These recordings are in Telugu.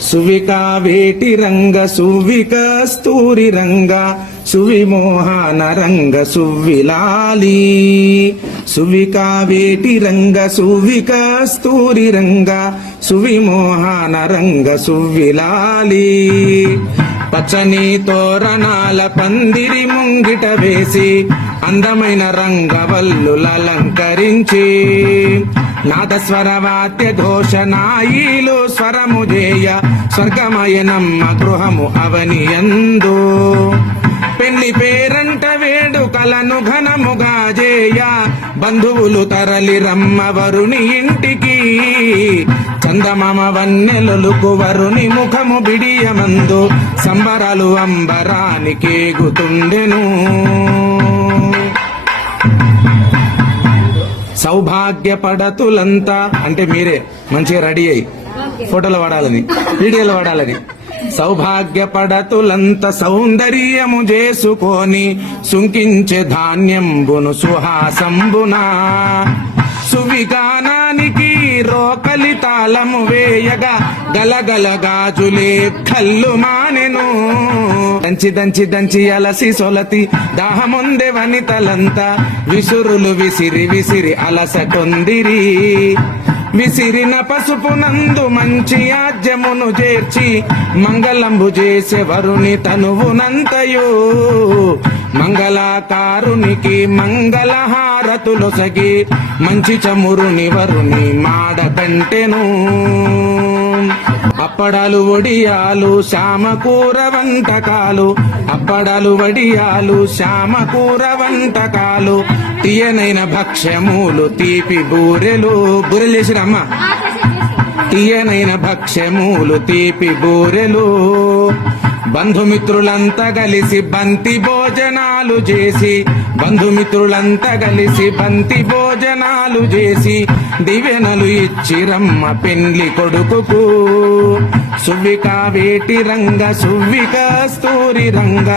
సువికా వేటి రంగ సువిక స్తూరి రంగ సువిమోహన రంగ సువిలాలి సువికా వేటి రంగ సువిక స్తూరి రంగ సువిమోహన రంగ సువిలాలి పచ్చని తోరణాల పందిరి ముంగిట వేసి అందమైన రంగవల్లులలంకరించి నాదస్వర వాద్య ఘోష నాయిలు స్వరము జేయ స్వర్గమయనమ్మ గృహము అవనియందు. పెళ్ళి పేరంట వేడుకలను ఘనముగా జేయ బంధువులు తరలి రమ్మ వరుని ఇంటికి. చందమామ వన్నెలొలుకు వరుని ముఖము బిడియమందు సంబరాలు అంబరానికేగుతుండెను సౌభాగ్య పడతులంతా అంటే మీరే మంచిగా రెడీ అయ్యి. ఫోటోలు వాడాలని వీడియోలు వాడాలని. సౌభాగ్య పడతులంత సౌందర్యము చేసుకొని సుంకించే ధాన్యంబును సుహాసంబునా. సువిగానానికి రోకలి తాళము వేయగా గలగల గాజులే కల్లు మానెను. దంచి దంచి దంచి అలసి సొలతి దాహముందే వనితలంతా విసురులు విసిరి విసిరి అలస కొందిరి. విసిరిన పసుపు నందు మంచి ఆజ్యమును చేర్చి మంగళంబు చేసే వరుని తనువునంతయు. మంగళాకారునికి మంగళహారతులు సగి మంచి చమురుని వరుని మాడ కంటెను అప్పడాలు వడియాలు శామకూర వంటకాలు అప్పడాలు వడియాలు శామకూర వంటకాలు తీయనైన భక్ష్యములు తీపి బూరెలు. బూరెలు చేసిరమ్మా? తీయనైన భక్ష్యములు తీపి బూరెలు. బంధుమిత్రులంతా కలిసి బంతి భోజనాలు చేసి బంధుమిత్రులంతా కలిసి బంతి భోజనాలు చేసి దివెనలు ఇచ్చిరమ్మ పెండ్లి కొడుకుకు. సువిక వేటి రంగ సువిక స్తూరి రంగ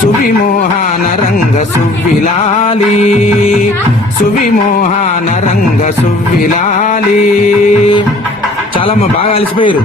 సువిమోహన రంగ సువ్విలాలి సువిమోహన రంగ సువ్విలాలి చాలా బాగా అలసిపోయారు.